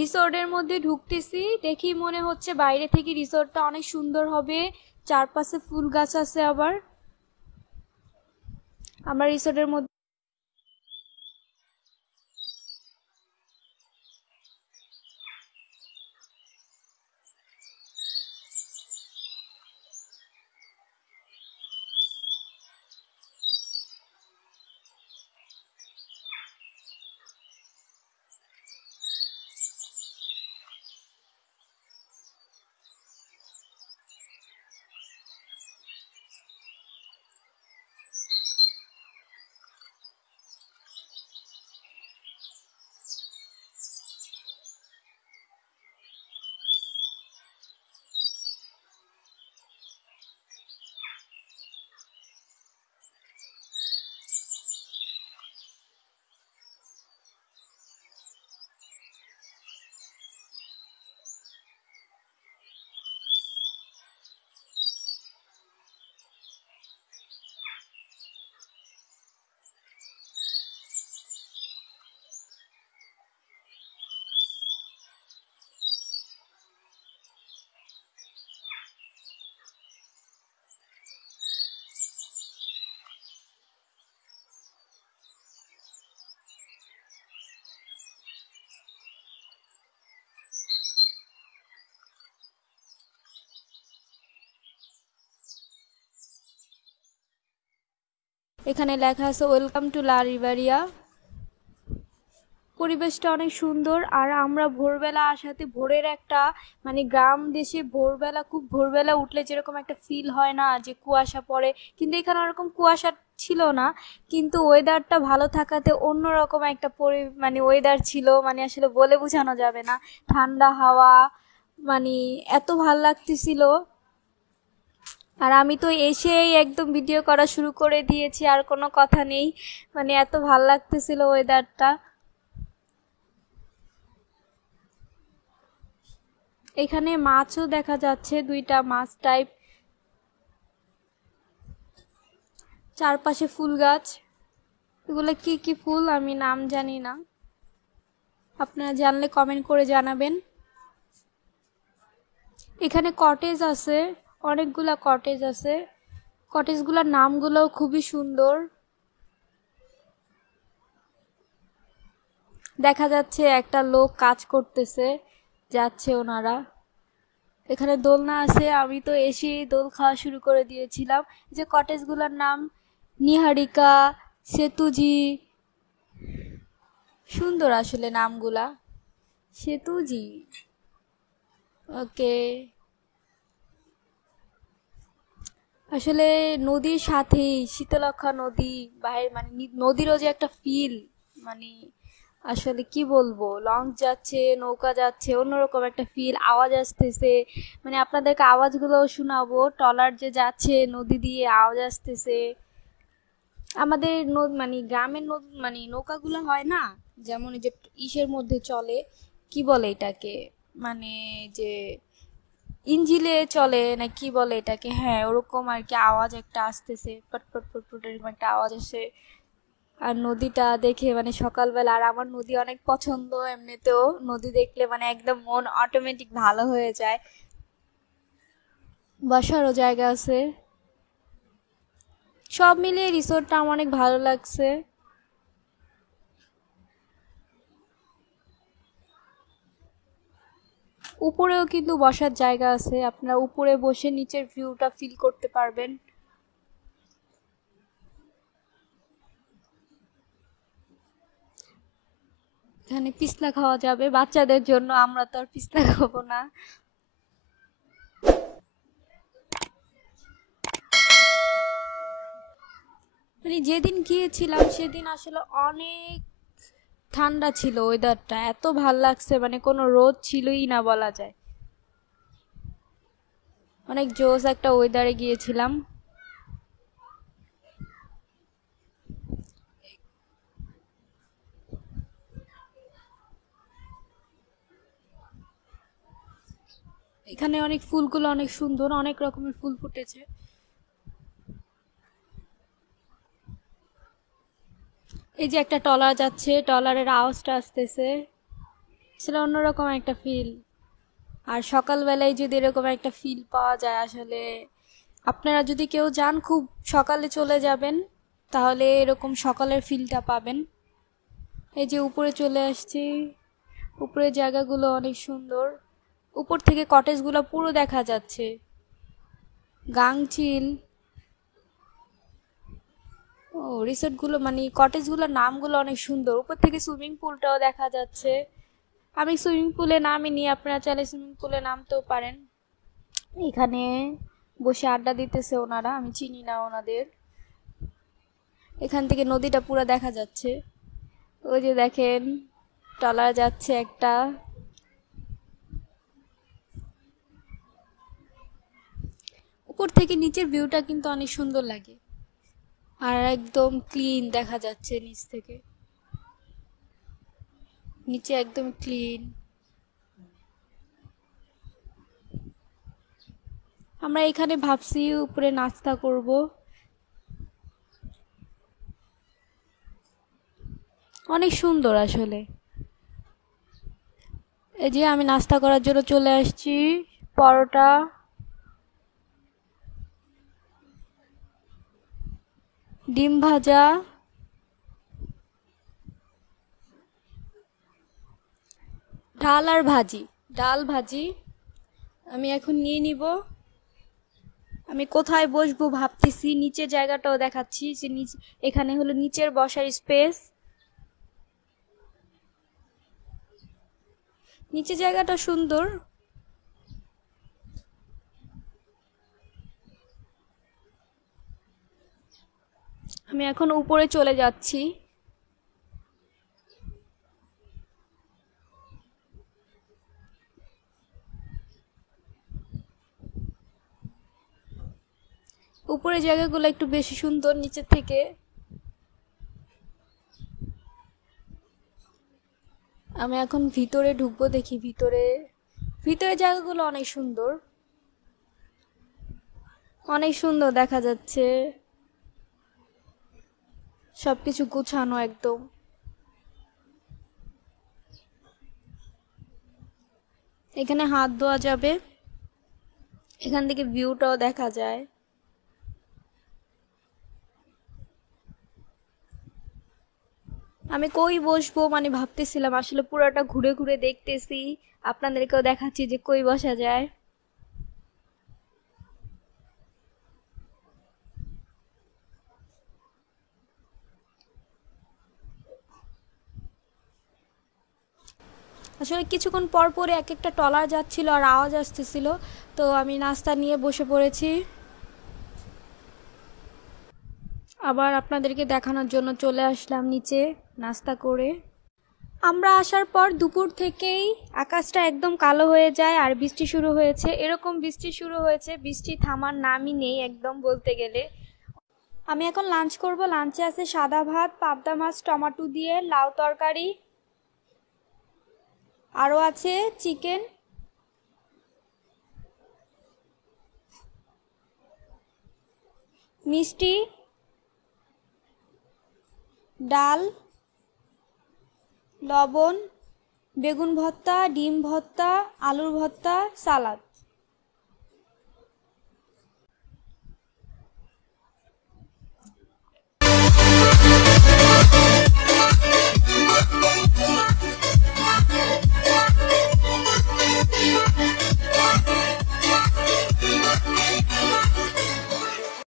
রিসোর্টের মধ্যে ঢুকতেছি, দেখি মনে হচ্ছে বাইরে থেকে রিসোর্টটা অনেক সুন্দর হবে, চারপাশে ফুল গাছ আছে। আবার আমরা রিসোর্টের মধ্যে এখানে লেখা আছে ওয়েলকাম টু লা রিভারিয়া। পরিবেশটা অনেক সুন্দর। আর আমরা ভোরবেলা আসাতে ভোরের একটা মানে গ্রাম দেশে ভোরবেলা, খুব ভোরবেলা উঠলে যেরকম একটা ফিল হয় না যে কুয়াশা পড়ে, কিন্তু এখানে ওরকম কুয়াশা ছিল না, কিন্তু ওয়েদারটা ভালো থাকাতে অন্যরকম একটা মানে ওয়েদার ছিল, মানে আসলে বলে বোঝানো যাবে না। ঠান্ডা হাওয়া, মানে এত ভাল লাগতেছিল। আর আমি তো এসেই একদম ভিডিও করা শুরু করে দিয়েছি, আর কোনো কথা নেই, মানে এত ভাল লাগতেছিল ওয়েদারটা। এখানে মাছও দেখা যাচ্ছে, দুইটা মাছ টাইপ। চারপাশে ফুল গাছ, এগুলো কি কি ফুল আমি নাম জানি না, আপনারা জানলে কমেন্ট করে জানাবেন। এখানে কটেজ আছে, অনেকগুলা কটেজ আছে, কটেজগুলোর নামগুলোও খুবই সুন্দর। দেখা যাচ্ছে একটা লোক কাজ করতেছে, যাচ্ছে ওনারা। এখানে দোলনা আছে, আমি তো এসেই দোল খাওয়া শুরু করে দিয়েছিলাম। যে কটেজগুলোর নাম নিহারিকা, সেতুজি, সুন্দর আসলে নামগুলা। সেতুজি, ওকে। আসলে নদীর সাথেই শীতলক্ষা নদী, বাইরে মানে নদীরও যে একটা ফিল, মানে আসলে কি বলবো, লঞ্চ যাচ্ছে, নৌকা যাচ্ছে, অন্যরকম একটা ফিল, আওয়াজ আসতেছে, মানে আপনাদেরকে আওয়াজগুলো শোনাবো। ট্রলার যে যাচ্ছে নদী দিয়ে, আওয়াজ আসতেছে। আমাদের মানে গ্রামের মানে নৌকাগুলো হয় না, যেমন এই যে ইসের মধ্যে চলে, কি বলে এটাকে, মানে যে ইঞ্জিলে চলে না কি বলে এটাকে, হ্যাঁ ওরকম আর কি, আওয়াজ একটা আসতেছে, পটপট পটপট এরকম একটা আওয়াজ আসে। আর নদীটা দেখে মানে সকালবেলা, আর আমার নদী অনেক পছন্দ, এমনিতেও নদী দেখলে মানে একদম মন অটোমেটিক ভালো হয়ে যায়। বসারও জায়গা আছে, সব মিলিয়ে রিসোর্টটা আমার অনেক ভালো লাগছে। উপরেও কিন্তু বসার জায়গা আছে, আপনারা উপরে বসে নিচের ভিউটা ফিল করতে পারবেন। এখানে পিছলা খাওয়া যাবে বাচ্চাদের জন্য, আমরা তো আর পিছলা খাবো না। মানে যেদিন গিয়েছিলাম সেদিন আসলে অনেক ঠান্ডা ছিল ওয়েদারটা, এত ভাল লাগছে, মানে কোনো রোদ ছিলই না বলা যায়। অনেক জোস একটা ওয়েদারে গিয়েছিলাম। এখানে অনেক ফুলগুলো অনেক সুন্দর, অনেক রকমের ফুল ফুটেছে। এই যে একটা ট্রলার যাচ্ছে, ট্রলারের আওয়াজটা আসতেছে, সেটা অন্যরকম একটা ফিল। আর সকালবেলায় যদি এরকম একটা ফিল পাওয়া যায়, আসলে আপনারা যদি কেউ যান খুব সকালে চলে যাবেন, তাহলে এরকম সকালের ফিলটা পাবেন। এই যে উপরে চলে আসছি, উপরের জায়গাগুলো অনেক সুন্দর, উপর থেকে কটেজগুলো পুরো দেখা যাচ্ছে। গাংচিল, ও রিসোর্টগুলো মানে কটেজগুলোর নামগুলো অনেক সুন্দর, উপর থেকে সুইমিং পুলটাও দেখা যাচ্ছে। আমি সুইমিং পুলে নামিনি, আপনারা চাইলে সুইমিং পুলে নামতেও পারেন। এখানে বসে আড্ডা দিতেছে ওনারা, আমি চিনি না ওনাদের। এখান থেকে নদীটা পুরো দেখা যাচ্ছে। ওই যে দেখেন ট্রলার যাচ্ছে একটা। উপর থেকে নিচের ভিউটা কিন্তু অনেক সুন্দর লাগে, আর একদম ক্লিন দেখা যাচ্ছে নিচ থেকে, নিচে একদম ক্লিন। আমরা এখানে ভাবছি উপরে নাস্তা করব। অনেক সুন্দর আসলে। এই যে আমি নাস্তা করার জন্য চলে আসছি, পরোটা, ডিম ভাজা, ডাল আর ভাজি, ডাল ভাজি আমি এখন নিয়ে নিব। আমি কোথায় বসবো ভাবতেছি, নিচের জায়গাটাও দেখাচ্ছি যে নিচে, এখানে হলো নিচের বসার স্পেস। নিচে জায়গাটা সুন্দর। আমি এখন উপরে চলে যাচ্ছি। উপরের জায়গাগুলো একটু বেশি সুন্দর নিচের থেকে। আমি এখন ভিতরে ঢুকবো, দেখি ভিতরে, ভিতরে জায়গাগুলো অনেক সুন্দর, অনেক সুন্দর দেখা যাচ্ছে, সবকিছু গুছানো একদম। এখানে হাত ধোয়া যাবে, এখান থেকে ভিউটাও দেখা যায়। আমি কই বসবো মানে ভাবতেছিলাম, আসলে পুরোটা ঘুরে ঘুরে দেখতেছি, আপনাদেরকেও দেখাচ্ছি যে কই বসা যায়। আসলে কিছুক্ষণ পর পরে এক একটা ট্রলার যাচ্ছিল আর আওয়াজ আসতেছিল, তো আমি নাস্তা নিয়ে বসে পড়েছি। আবার আপনাদেরকে দেখানোর জন্য চলে আসলাম নিচে নাস্তা করে। আমরা আসার পর দুপুর থেকেই আকাশটা একদম কালো হয়ে যায় আর বৃষ্টি শুরু হয়েছে, এরকম বৃষ্টি শুরু হয়েছে, বৃষ্টি থামার নামই নেই একদম বলতে গেলে। আমি এখন লাঞ্চ করব। লাঞ্চে আছে সাদা ভাত, পাবদা মাছ টমেটো দিয়ে, লাউ তরকারি, আরও আছে চিকেন, মিষ্টি, ডাল, লবণ, বেগুন ভর্তা, ডিম ভর্তা, আলুর ভর্তা, সালাদ।